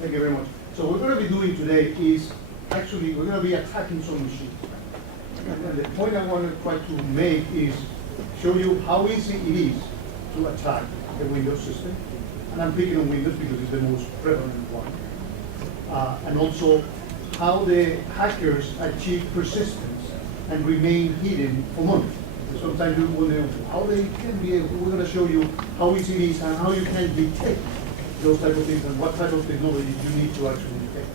Thank you very much. So what we're going to be doing today is actually we're going to be attacking some machines. And the point I want to try to make is show you how easy it is to attack the Windows system. And I'm picking on Windows because it's the most prevalent one. And also how the hackers achieve persistence and remain hidden for months. Sometimes you wonder how they can be able. We're going to show you how easy it is and how you can detect those type of things and what type of technology you need to actually detect.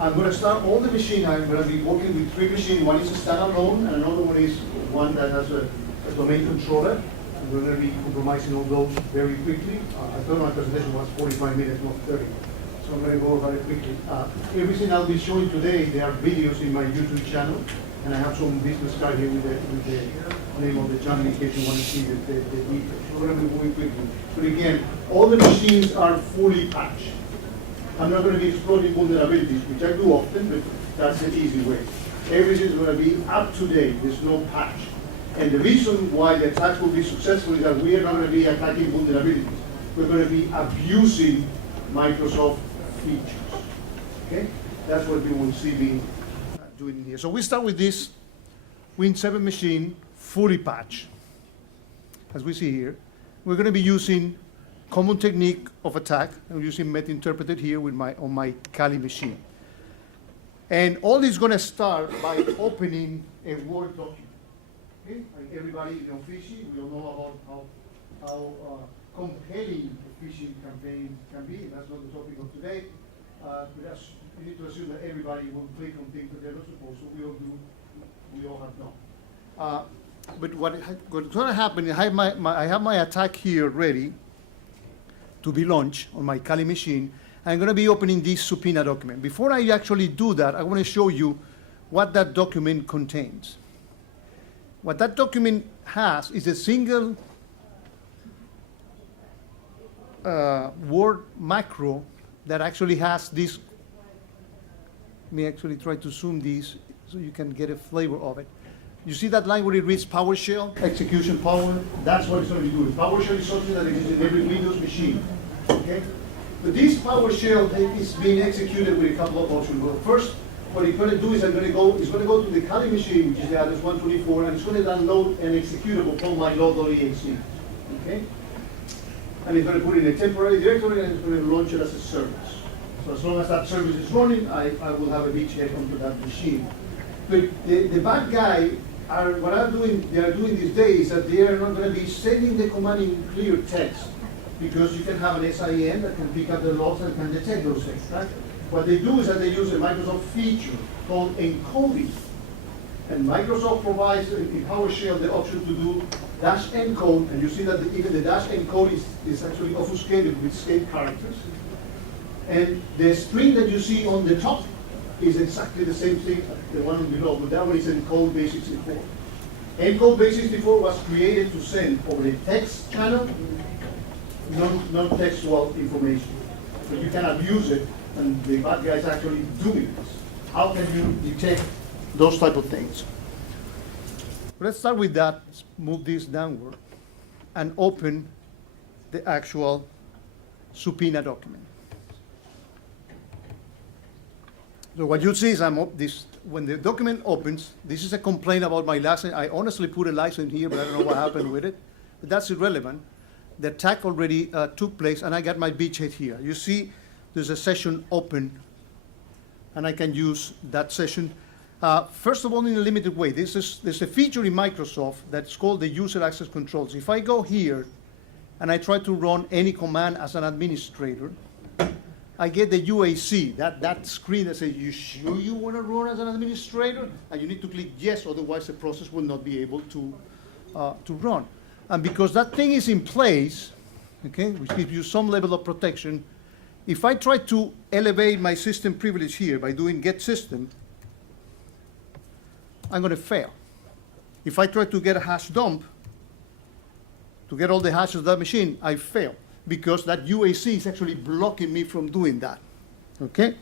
I'm going to start all the machine. I'm going to be working with 3 machines. One is a standalone, and another one is one that has a domain controller. And we're going to be compromising all those very quickly. I thought my presentation was 45 minutes, not 30. So I'm going to go very quickly. Everything I'll be showing today, there are videos in my YouTube channel, and I have some business card here with the name of the channel in case you want to see the details. So we're going to be moving quickly. But again, all the machines are fully patched. I'm not going to be exploiting vulnerabilities, which I do often, but that's the easy way. Everything is going to be up to date. There's no patch. And the reason why the attack will be successful is that we are not going to be attacking vulnerabilities. We're going to be abusing Microsoft features. Okay? That's what we will see me doing here. So we start with this Win 7 machine, fully patched. As we see here, we're going to be using common technique of attack. I'm using Met Interpreted here with on my Kali machine. And all this is going to start by opening a Word document. Okay? Like everybody, phishing, we all know about how compelling a phishing campaign can be. That's not the topic of today. But you need to assume that everybody will click on things that they're not supposed to. We all do. We all have done. But what's going to happen is I have my attack here ready to be launched on my Kali machine. I'm going to be opening this subpoena document. Before I actually do that, I want to show you what that document contains. What that document has is a single Word macro that actually has this. Let me actually try to zoom this so you can get a flavor of it. You see that line where it reads PowerShell, execution power? That's what it's going to be doing. PowerShell is something that is in every Windows machine. Okay? But this PowerShell is being executed with a couple of options. Well, first, what it's going to do is it's going to go to the Kali machine, which is the address 124, and it's going to download an executable called mylog.exe. Okay? And it's going to put it in a temporary directory, and it's going to launch it as a service. So as long as that service is running, I will have a beachhead onto that machine. But the bad guy what they are doing these days is that they are not going to be sending the command in clear text, because you can have an SIEM that can pick up the logs and can detect those things, right? What they do is that they use a Microsoft feature called encoding. And Microsoft provides in PowerShell the option to do -encode, and you see that even the -encode is actually obfuscated with escape characters. And the string that you see on the top is exactly the same thing, the one below, but that one is encode base64. Encode base64 was created to send over the text channel non-textual information. So you can abuse it, and the bad guys actually doing this. How can you detect those type of things? Let's start with that. Let's move this downward and open the actual subpoena document. So what you see is when the document opens, this is a complaint about my license. I honestly put a license here, but I don't know what happened with it. But that's irrelevant. The attack already took place, and I got my beachhead here. You see there's a session open, and I can use that session. First of all, in a limited way. There's a feature in Microsoft that's called the user access controls. If I go here and I try to run any command as an administrator, I get the UAC, that screen that says, you sure you want to run as an administrator? And you need to click yes, otherwise the process will not be able to run. And because that thing is in place, okay, which gives you some level of protection, if I try to elevate my system privilege here by doing get system, I'm going to fail. If I try to get a hash dump, to get all the hashes of that machine, I fail, because that UAC is actually blocking me from doing that. Okay?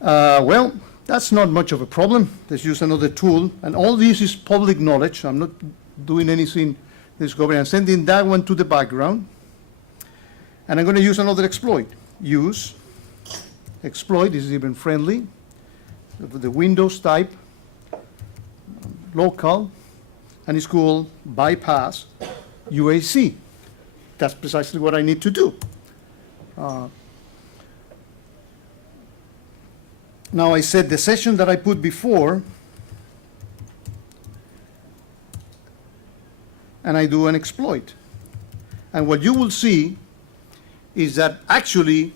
Well, that's not much of a problem. Let's use another tool. And all this is public knowledge. I'm not doing anything discovery. I'm sending that one to the background. And I'm going to use another exploit. Use exploit. This is even friendly. The Windows type, local, and it's called bypass UAC. That's precisely what I need to do. Now I said the session that I put before, and I do an exploit. And what you will see is that actually,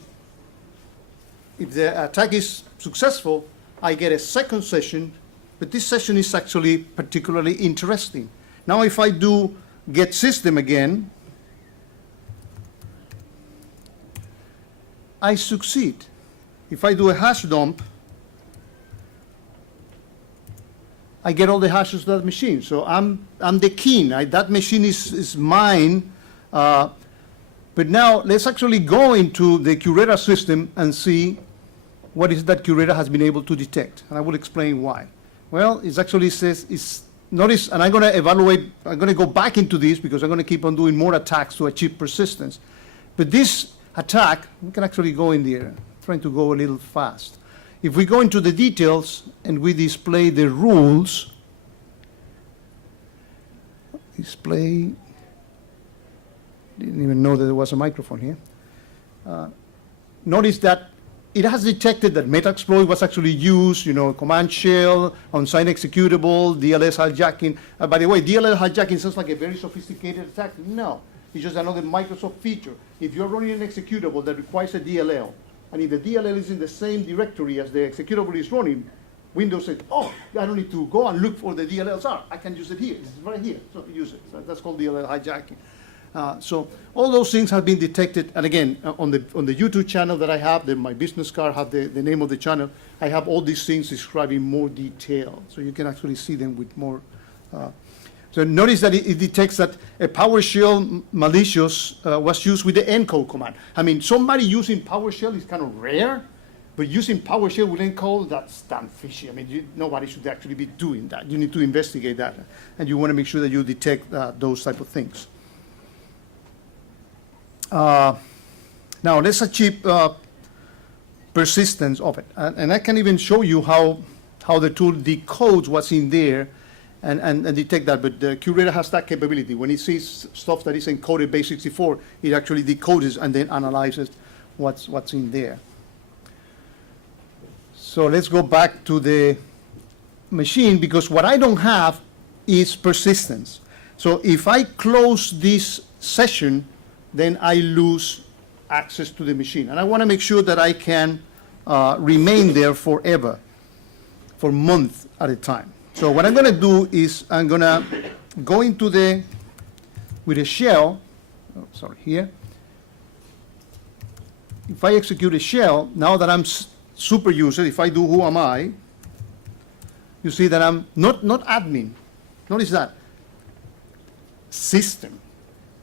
if the attack is successful, I get a second session, but this session is actually particularly interesting. Now if I do get system again, I succeed. If I do a hash dump, I get all the hashes of that machine. So I'm the king. That machine is mine. But now let's actually go into the Curator system and see what is that Curator has been able to detect. And I will explain why. Well, it actually says, notice, and I'm going to evaluate, I'm going to go back into this because I'm going to keep on doing more attacks to achieve persistence. But this attack, we can actually go in there, trying to go a little fast. If we go into the details and we display the rules, display, didn't even know that there was a microphone here. Notice that it has detected that Metaxploit was actually used, command shell, unsigned executable, DLL hijacking. By the way, DLL hijacking sounds like a very sophisticated attack. No, it's just another Microsoft feature. If you're running an executable that requires a DLL, and if the DLL is in the same directory as the executable is running, Windows says, oh, I don't need to go and look for the DLLs. I can use it here. It's right here. So use it. So that's called DLL hijacking. So all those things have been detected. And again, on the YouTube channel that I have, my business card have the name of the channel. I have all these things described in more detail. So you can actually see them with more. So notice that it detects that a PowerShell malicious was used with the encode command. I mean, somebody using PowerShell is kind of rare, but using PowerShell with encode, that's damn fishy. I mean, nobody should actually be doing that. You need to investigate that, and you want to make sure that you detect those type of things. Now, let's achieve persistence of it. And I can even show you how the tool decodes what's in there and detect that. But the Curator has that capability. When it sees stuff that is encoded base 64, it actually decodes and then analyzes what's in there. So let's go back to the machine, because what I don't have is persistence. So if I close this session, then I lose access to the machine. And I want to make sure that I can remain there forever, for months at a time. So what I'm going to do is I'm going to go into with a shell, here. If I execute a shell, now that I'm super user, if I do who am I, you see that I'm not admin. Notice that. System.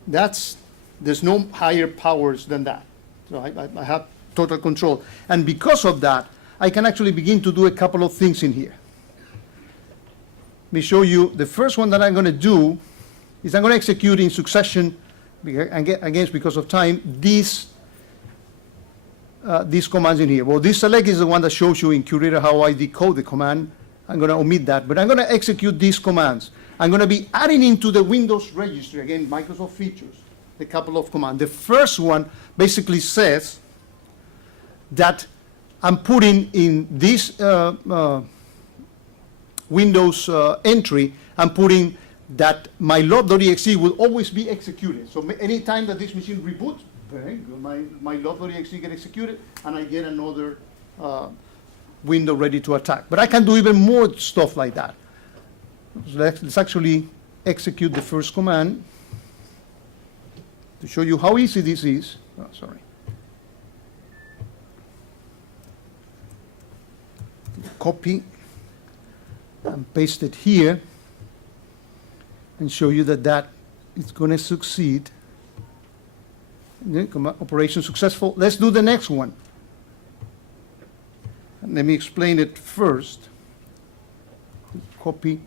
There's no higher powers than that. So I have total control. And because of that, I can actually begin to do a couple of things in here. Let me show you. The first one that I'm going to do is I'm going to execute in succession, again, because of time, these commands in here. Well, this select is the one that shows you in Curator how I decode the command. I'm going to omit that, but I'm going to execute these commands. I'm going to be adding into the Windows registry, again, Microsoft features, a couple of commands. The first one basically says that I'm putting in this Windows entry, I'm putting that my load.exe will always be executed. So anytime that this machine reboots, my load.exe get executed, and I get another window ready to attack. But I can do even more stuff like that. So let's actually execute the first command to show you how easy this is. Oh, sorry. Copy and paste it here and show you that is going to succeed. Operation successful. Let's do the next one. And let me explain it first. Copy.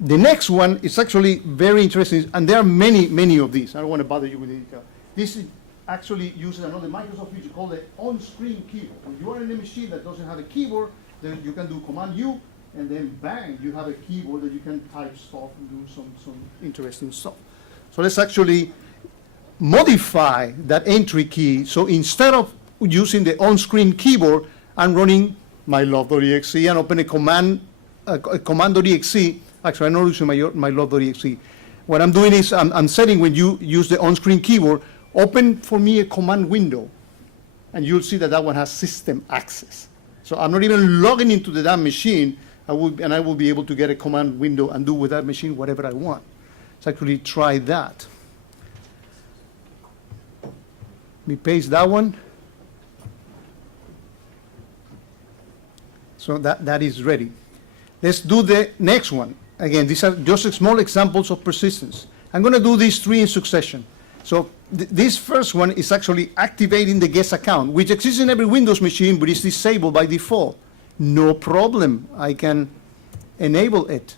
The next one is actually very interesting, and there are many of these. I don't want to bother you with the detail. actually uses another Microsoft feature called the on-screen keyboard. When you are in a machine that doesn't have a keyboard, then you can do Command U, and then bang, you have a keyboard that you can type stuff and do some interesting stuff. So let's actually modify that entry key. So instead of using the on-screen keyboard, I'm running my love.exe and open a command.exe. Actually, I'm not using my love.exe. What I'm doing is I'm setting, when you use the on-screen keyboard, open for me a command window, and you'll see that that one has system access. So I'm not even logging into the damn machine, I will be able to get a command window and do with that machine whatever I want. Let's actually try that. Let me paste that one. So that is ready. Let's do the next one. Again, these are just small examples of persistence. I'm going to do these three in succession. So this first one is actually activating the guest account, which exists in every Windows machine, but is disabled by default. No problem. I can enable it.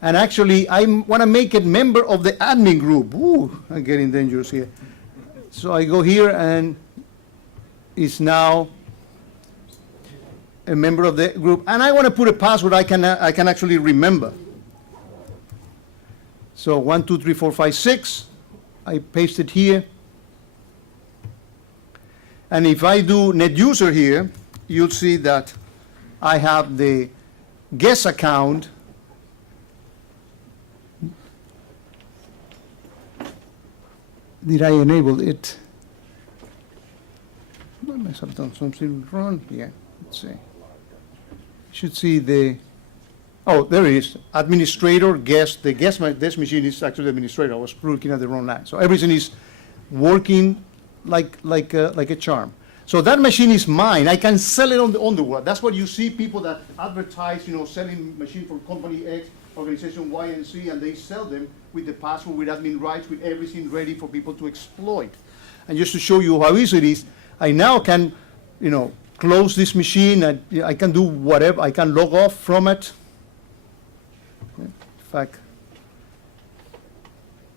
And actually, I want to make it member of the admin group. Ooh, I'm getting dangerous here. So I go here, and it's now a member of the group. And I want to put a password I can actually remember. So 1, 2, 3, 4, 5, 6. I paste it here. And if I do net user here, you'll see that I have the guest account. Did I enable it? I must have done something wrong here. Let's see. Should see the, oh, there it is. Administrator, guest. The guest machine is actually administrator. I was looking at the wrong line. So everything is working like a charm. So that machine is mine. I can sell it on the web. That's what you see people that advertise, selling machine from company X, organization Y and Z, and they sell them with the password, with admin rights, with everything ready for people to exploit. And just to show you how easy it is, I now can, close this machine, and I can do whatever. I can log off from it. In fact,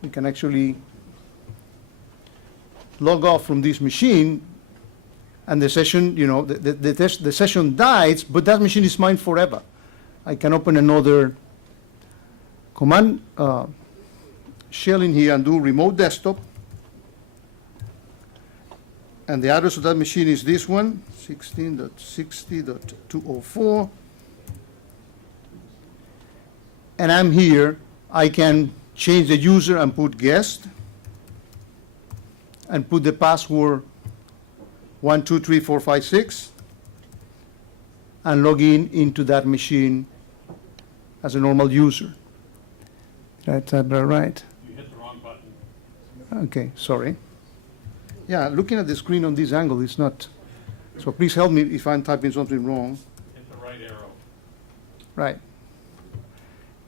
we can actually log off from this machine, and the session, the session dies, but that machine is mine forever. I can open another command shell in here and do remote desktop. And the address of that machine is this one, 16.60.204. And I'm here. I can change the user and put guest, and put the password 123456, and log into that machine as a normal user. Did I type that right? You hit the wrong button. Okay, sorry. Yeah, looking at the screen on this angle is not, so please help me if I'm typing something wrong. Hit the right arrow. Right.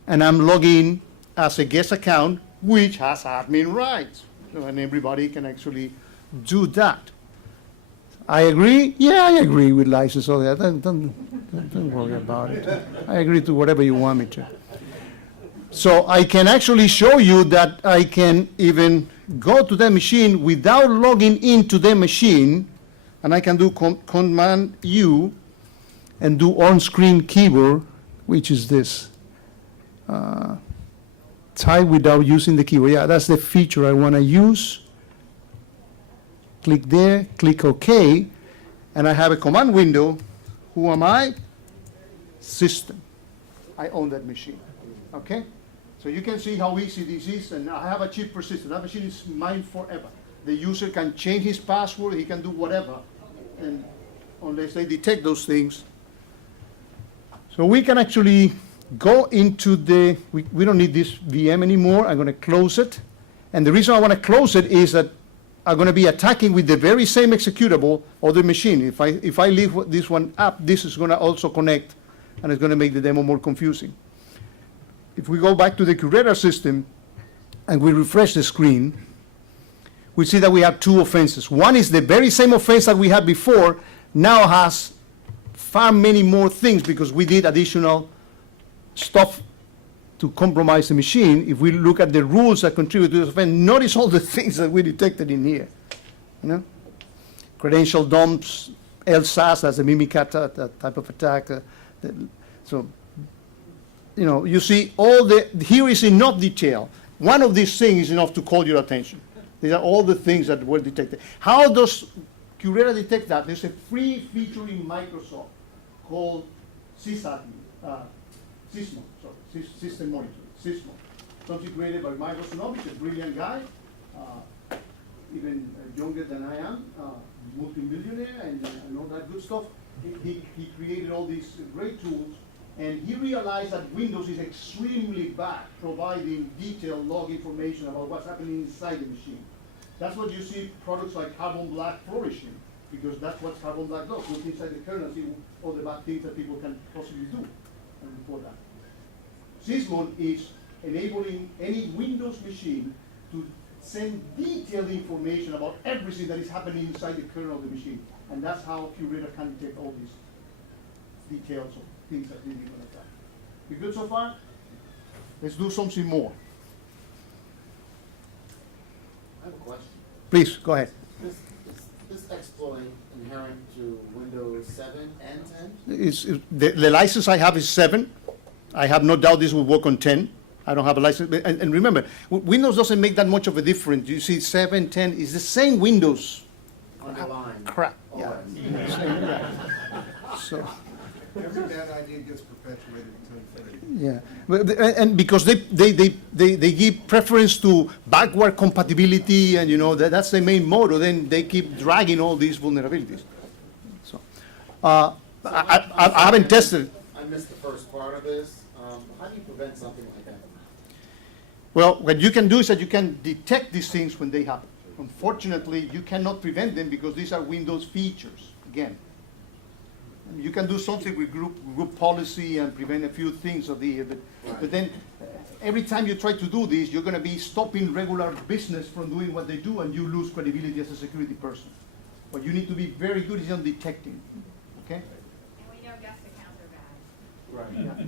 And I'm logging as a guest account, which has admin rights. So, and everybody can actually do that. I agree? Yeah, I agree with license. All that. Don't worry about it. I agree to whatever you want me to. So I can actually show you that I can even go to the machine without logging into the machine, and I can do Command U and do on-screen keyboard, which is this. Type without using the keyboard. Yeah, that's the feature I want to use. Click there, click OK, and I have a command window. Who am I? System. I own that machine. Okay? So you can see how easy this is, and I have a chip persistent. That machine is mine forever. The user can change his password, he can do whatever, and unless they detect those things. So we can actually go into we don't need this VM anymore. I'm going to close it. And the reason I want to close it is that I'm going to be attacking with the very same executable other machine. If I leave this one up, this is going to also connect, and it's going to make the demo more confusing. If we go back to the Curator system and we refresh the screen, we see that we have two offenses. One is the very same offense that we had before, now has far many more things because we did additional stuff to compromise the machine. If we look at the rules that contribute to this offense, notice all the things that we detected in here. you know? Credential dumps, LSAS, that's a Mimikatz, that type of attack. So, you know, you see here is enough detail. One of these things is enough to call your attention. These are all the things that were detected. How does Curera detect that? There's a free feature in Microsoft called System Monitoring, Sysmo. Something created by Michael Sonovich, a brilliant guy, even younger than I am, multi-millionaire and all that good stuff. He created all these great tools, and he realized that Windows is extremely bad providing detailed log information about what's happening inside the machine. That's what you see products like Carbon Black flourishing, because that's what Carbon Black does. Look inside the kernel, see all the bad things that people can possibly do and report that. Sysmon is enabling any Windows machine to send detailed information about everything that is happening inside the kernel of the machine. And that's how Curera can detect all these details of things that didn't even attack. We good so far? Let's do something more. I have a question. Please, go ahead. Is this exploit inherent to Windows 7 and 10? The license I have is 7. I have no doubt this will work on 10. I don't have a license. And remember, Windows doesn't make that much of a difference. You see 7, 10 is the same Windows. Underlying. Crap. OS. Yeah. So. Every bad idea gets perpetuated until infinity. Yeah, and because they give preference to backward compatibility, and you know that's the main motto. Then they keep dragging all these vulnerabilities. So, I haven't tested. I missed the first part of this. How do you prevent something like that? Well, what you can do is that you can detect these things when they happen. Unfortunately, you cannot prevent them because these are Windows features. Again, you can do something with group policy and prevent a few things of the. But then, every time you try to do this, you're going to be stopping regular business from doing what they do, and you lose credibility as a security person. What you need to be very good is on detecting. Okay. And we know guest accounts are bad.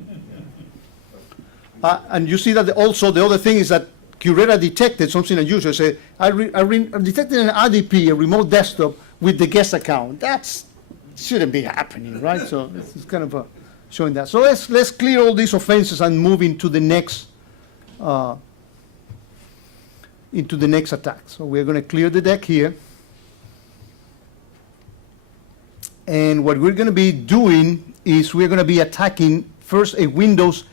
Right. And you see that also the other thing is that Curera detected something unusual. Say, I detected an RDP, a remote desktop, with the guest account. That shouldn't be happening, right? So it's kind of showing that. So let's clear all these offenses and move into the next attack. So we're going to clear the deck here. And what we're going to be doing is we're going to be attacking first a Windows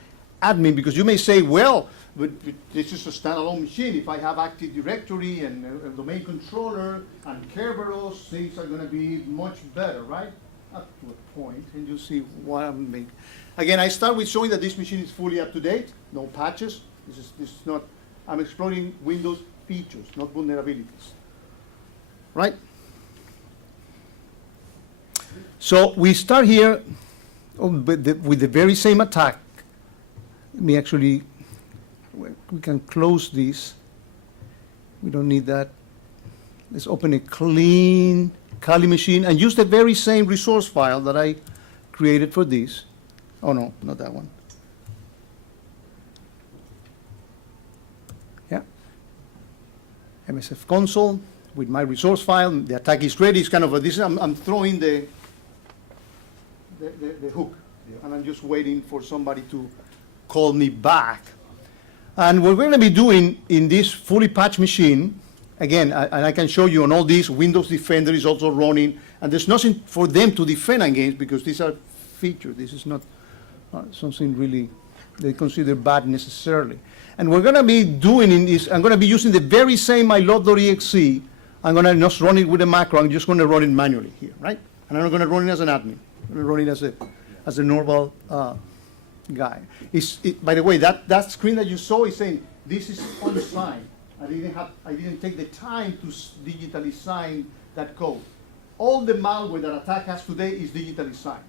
admin, because you may say, well, but this is a standalone machine. If I have Active Directory and a domain controller and Kerberos, things are going to be much better, right? Up to a point, and you see what I'm making. Again, I start with showing that this machine is fully up to date, no patches. This is not. I'm exploring Windows features, not vulnerabilities, right? So we start here with the very same attack. Let me actually, we can close this. We don't need that. Let's open a clean Kali machine and use the very same resource file that I created for this. Oh no, not that one. Yeah. MSF console with my resource file. The attack is ready. It's kind of this. I'm throwing the hook, and I'm just waiting for somebody to call me back. And what we're going to be doing in this fully patched machine, again, and I can show you on all these, Windows Defender is also running, and there's nothing for them to defend against because these are features. This is not something really they consider bad necessarily. And we're going to be doing in this, I'm going to be using the very same mylog.exe. I'm going to just run it with a macro. I'm just going to run it manually here, right? And I'm not going to run it as an admin. I'm going to run it as a normal guy. By the way, that screen that you saw is saying this is unsigned. I didn't take the time to digitally sign that code. All the malware that attack has today is digitally signed.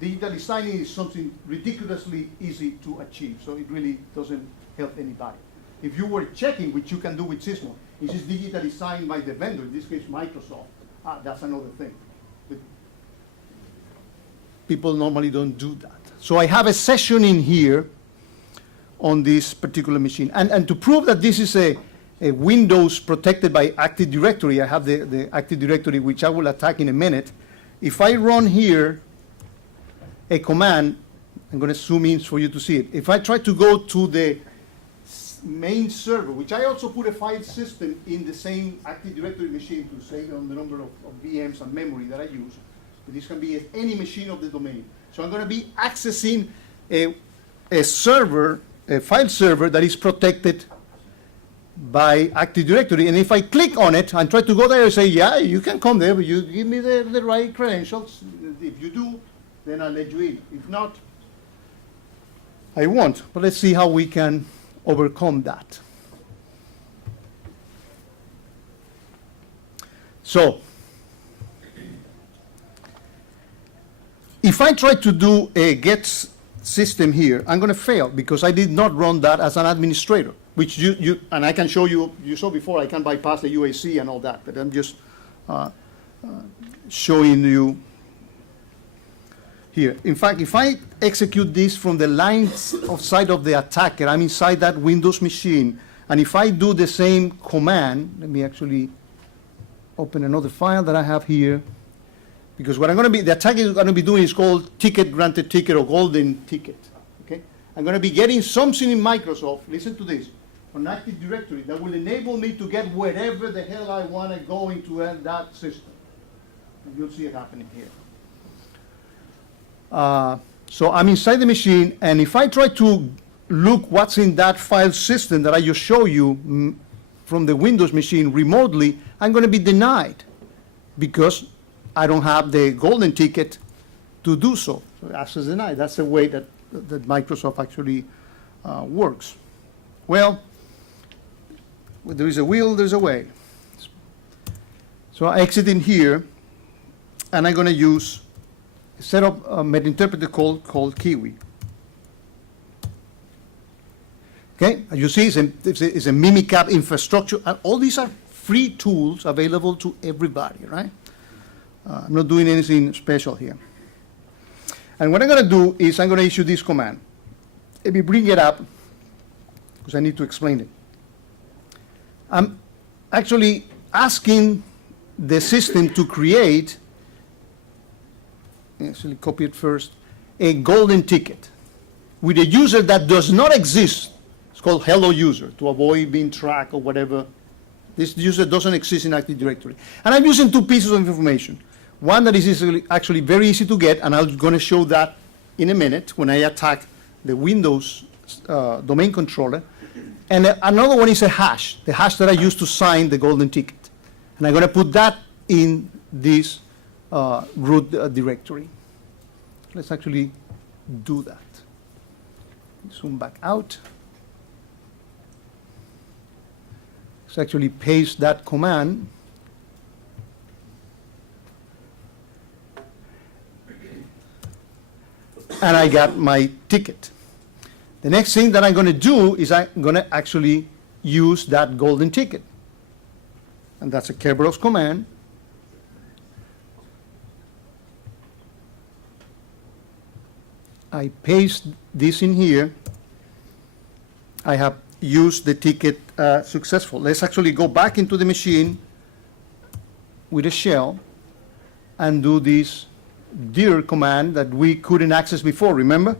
Digitally signing is something ridiculously easy to achieve, so it really doesn't help anybody. If you were checking, which you can do with Sysmo, is this digitally signed by the vendor, in this case Microsoft, that's another thing. But people normally don't do that. So I have a session in here on this particular machine. And to prove that this is a a Windows protected by Active Directory. I have the Active Directory, which I will attack in a minute. If I run here a command, I'm going to zoom in for you to see it. If I try to go to the main server, which I also put a file system in the same Active Directory machine to save on the number of VMs and memory that I use. But this can be at any machine of the domain. So I'm going to be accessing a server, a file server that is protected by Active Directory. And if I click on it and try to go there and say, yeah, you can come there, but you give me the right credentials. If you do, then I'll let you in. If not, I won't. But let's see how we can overcome that. So, if I try to do a get system here, I'm going to fail because I did not run that as an administrator, which and I can show you, you saw before, I can bypass the UAC and all that, but I'm just showing you here. In fact, if I execute this from the lines of sight of the attacker, I'm inside that Windows machine, and if I do the same command, let me actually open another file that I have here, because what I'm going to be, the attacker is going to be doing is called ticket granted ticket or golden ticket. Okay, I'm going to be getting something in Microsoft. Listen to this, on Active Directory that will enable me to get wherever the hell I want to go into that system. And you'll see it happening here. So I'm inside the machine, and if I try to look what's in that file system that I just showed you from the Windows machine remotely, I'm going to be denied because I don't have the golden ticket to do so. So access denied. That's the way that Microsoft actually works. Well, there is a will, there's a way. So I exit in here, and I'm going to use set up a interpreter called Kiwi. Okay, as you see, it's a Mimikatz infrastructure, and all these are free tools available to everybody, right? I'm not doing anything special here. And what I'm going to do is I'm going to issue this command. Let me bring it up, because I need to explain it. I'm actually asking the system to create, actually copy it first, a golden ticket with a user that does not exist. It's called hello user to avoid being tracked or whatever. This user doesn't exist in Active Directory. And I'm using two pieces of information. One that is actually very easy to get, and I'm going to show that in a minute when I attack the Windows domain controller. And another one is a hash, the hash that I use to sign the golden ticket. And I'm going to put that in this root directory. Let's actually do that. Zoom back out. Let's actually paste that command. And I got my ticket. The next thing that I'm going to do is I'm going to actually use that golden ticket. And that's a Kerberos command. I paste this in here. I have used the ticket successful. Let's actually go back into the machine with a shell and do this dir command that we couldn't access before, remember?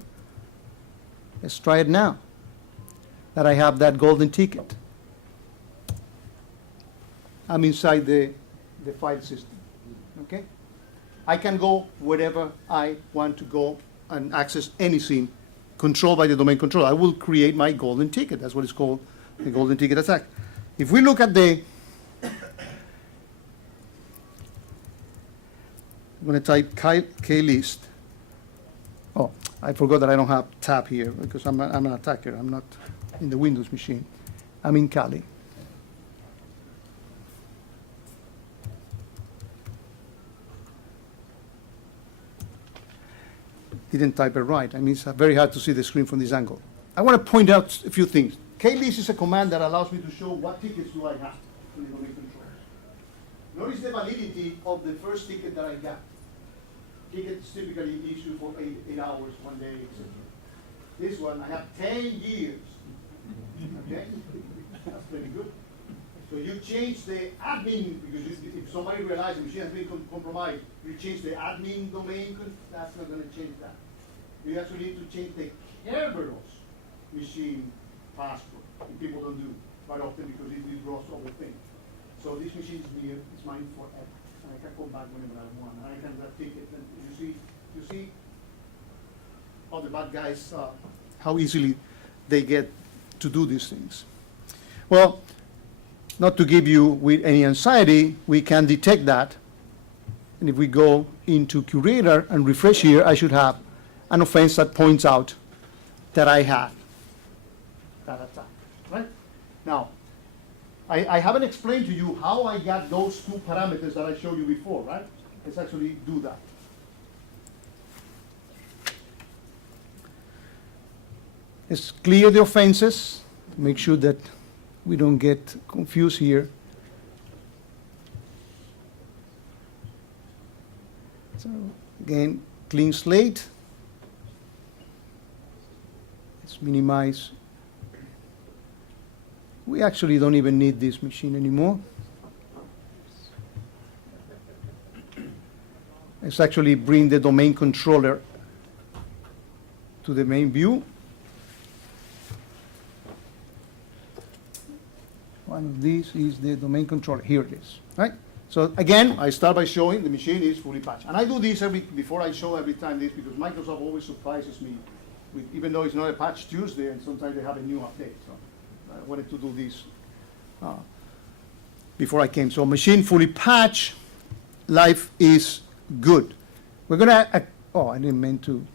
Let's try it now that I have that golden ticket. I'm inside the file system, okay? I can go wherever I want to go and access anything controlled by the domain controller. I will create my golden ticket. That's what it's called, the golden ticket attack. If we look at the, I'm going to type klist. Oh, I forgot that I don't have tab here because I'm an attacker. I'm not in the Windows machine. I'm in Kali. Didn't type it right. I mean, it's very hard to see the screen from this angle. I want to point out a few things. klist is a command that allows me to show what tickets do I have in the domain controller. Notice the validity of the first ticket that I got. Tickets typically issued for 8 hours, 1 day, etc. This one, I have 10 years. Okay? That's pretty good. So you change the admin, because if somebody realizes the machine has been compromised, you change the admin domain, that's not gonna change that. You actually need to change the Kerberos machine password, and people don't do quite often because it draws other things. So this machine is here, it's mine forever, and I can come back whenever I want, and I can take it, and you see how the bad guys, how easily they get to do these things. Well, not to give you with any anxiety, we can detect that. And if we go into Curator and refresh here, I should have an offense that points out that I had that attack, right? Now, I haven't explained to you how I got those two parameters that I showed you before, right? Let's actually do that. Let's clear the offenses, make sure that we don't get confused here. So again, clean slate. Let's minimize. We actually don't even need this machine anymore. Let's actually bring the domain controller to the main view. One of these is the domain controller. Here it is, right? So again, I start by showing the machine is fully patched. And I do this before I show every time this, because Microsoft always surprises me, even though it's not a patch Tuesday, and sometimes they have a new update. So I wanted to do this before I came. So machine fully patched, life is good. We're gonna, oh, I didn't mean to,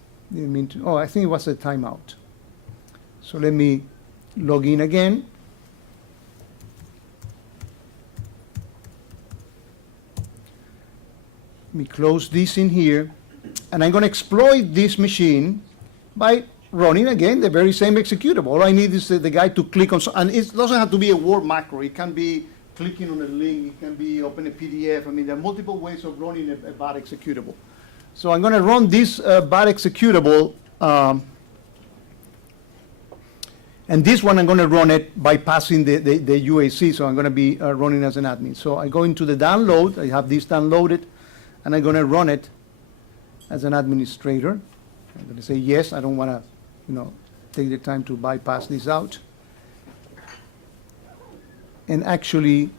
oh, I think it was a timeout. So let me log in again. Let me close this in here, and I'm going to exploit this machine by running again the very same executable. All I need is the guy to click on, and it doesn't have to be a Word macro. It can be clicking on a link. It can be open a PDF. I mean, there are multiple ways of running a bad executable. So I'm going to run this bad executable, and this one I'm going to run it bypassing the UAC. So I'm going to be running as an admin. So I go into the download. I have this downloaded. And I'm going to run it as an administrator. I'm going to say yes. I don't want to, take the time to bypass this out. And actually,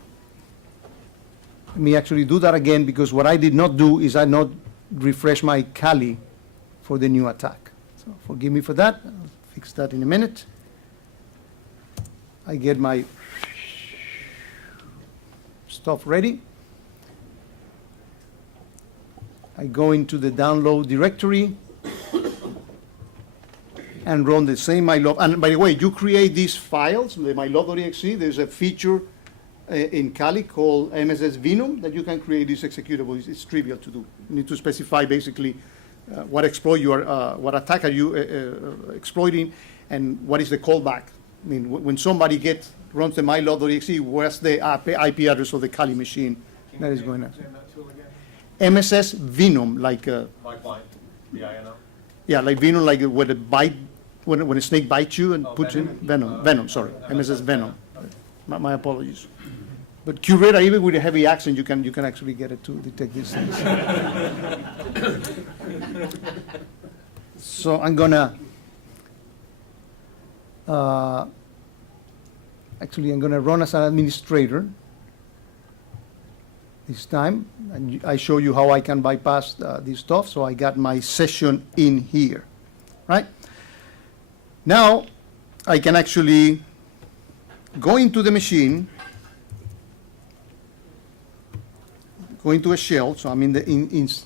let me actually do that again, because what I did not do is I not refresh my Kali for the new attack. So forgive me for that. I'll fix that in a minute. I get my stuff ready. I go into the download directory and run the same mylove. And by the way, you create these files, the mylove.exe. There's a feature in Kali called MSS Venom that you can create this executable. It's trivial to do. You need to specify basically what exploit you are, what attack are you exploiting, and what is the callback. I mean, when somebody runs the mylove.exe, where's the IP address of the Kali machine that is going on? MSS Venom, like Like blind, V-I-N-O? yeah, like Venom, like when a snake bites you and puts in Venom. Sorry, MSS Venom. My apologies. But Curator, even with a heavy accent, you can actually get it to detect these things. So I'm gonna actually I'm gonna run as an administrator this time, and I show you how I can bypass this stuff. So I got my session in here, right? Now I can actually go into the machine, go into a shell. So I'm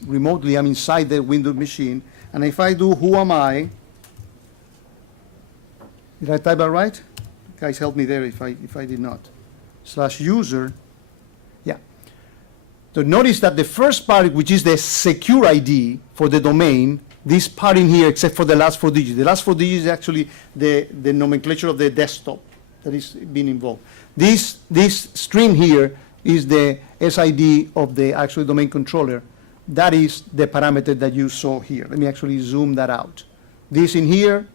remotely. I'm inside the Windows machine, and if I do who am I? Did I type that right? Guys, help me there if I did not. /user. So notice that the first part, which is the secure ID for the domain, this part in here, except for the last 4 digits. The last 4 digits is actually the nomenclature of the desktop that is being involved. This string here is the SID of the actual domain controller. That is the parameter that you saw here. Let me actually zoom that out. This in here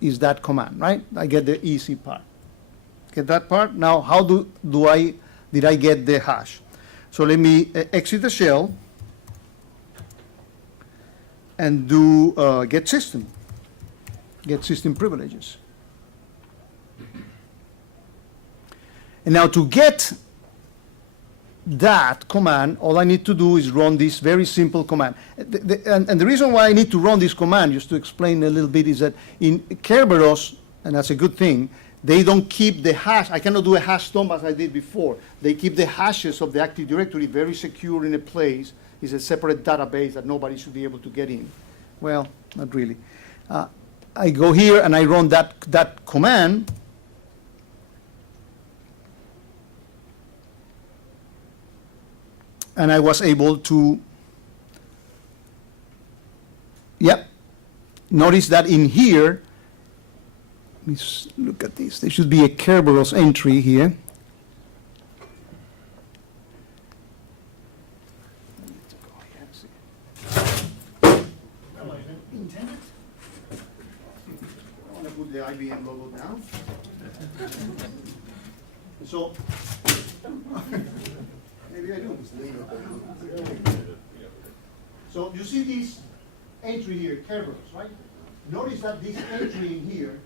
is that command, right? I get the easy part. Get that part? Now, how did I get the hash? So let me exit the shell and do get system privileges. And now to get that command, all I need to do is run this very simple command. And the reason why I need to run this command, just to explain a little bit, is that in Kerberos, and that's a good thing, they don't keep the hash. I cannot do a hash dump as I did before. They keep the hashes of the Active Directory very secure in a place. It's a separate database that nobody should be able to get in. Well, not really. I go here and I run that command. And I was able to, notice that in here, let's look at this. There should be a Kerberos entry here. I want to put the IBM logo down. So, maybe I do. So you see this entry here, Kerberos, right? Notice that this entry in here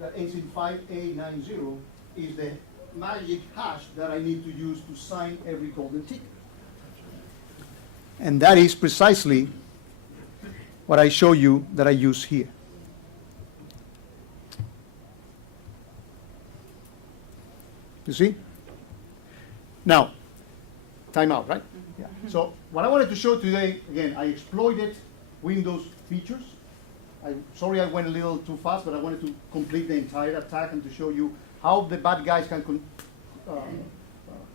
that ends in 5890 is the magic hash that I need to use to sign every golden ticket. And that is precisely what I show you that I use here. You see? Now, time out, right? Yeah. So what I wanted to show today, again, I exploited Windows features. Sorry I went a little too fast, but I wanted to complete the entire attack and to show you how the bad guys can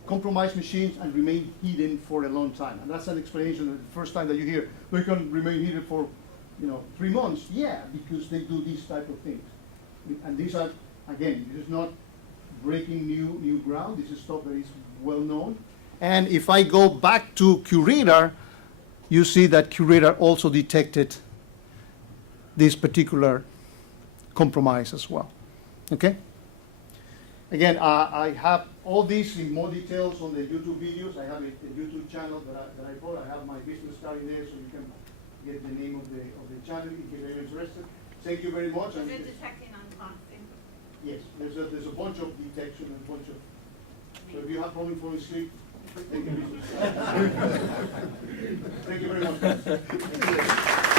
compromise machines and remain hidden for a long time. And that's an explanation the first time that you hear, they can remain hidden for 3 months. Yeah, because they do these type of things. And these are, again, this is not breaking new ground. This is stuff that is well known. And if I go back to QRadar, you see that QRadar also detected this particular compromise as well. Okay? Again, I have all these in more details on the YouTube videos. I have a YouTube channel that I bought. I have my business card in there, so you can get the name of the channel in case you're interested. Thank you very much. Is it detecting unboxing? Yes, there's a bunch of detection and a bunch of. So if you have problem falling asleep, take a business. Thank you very much.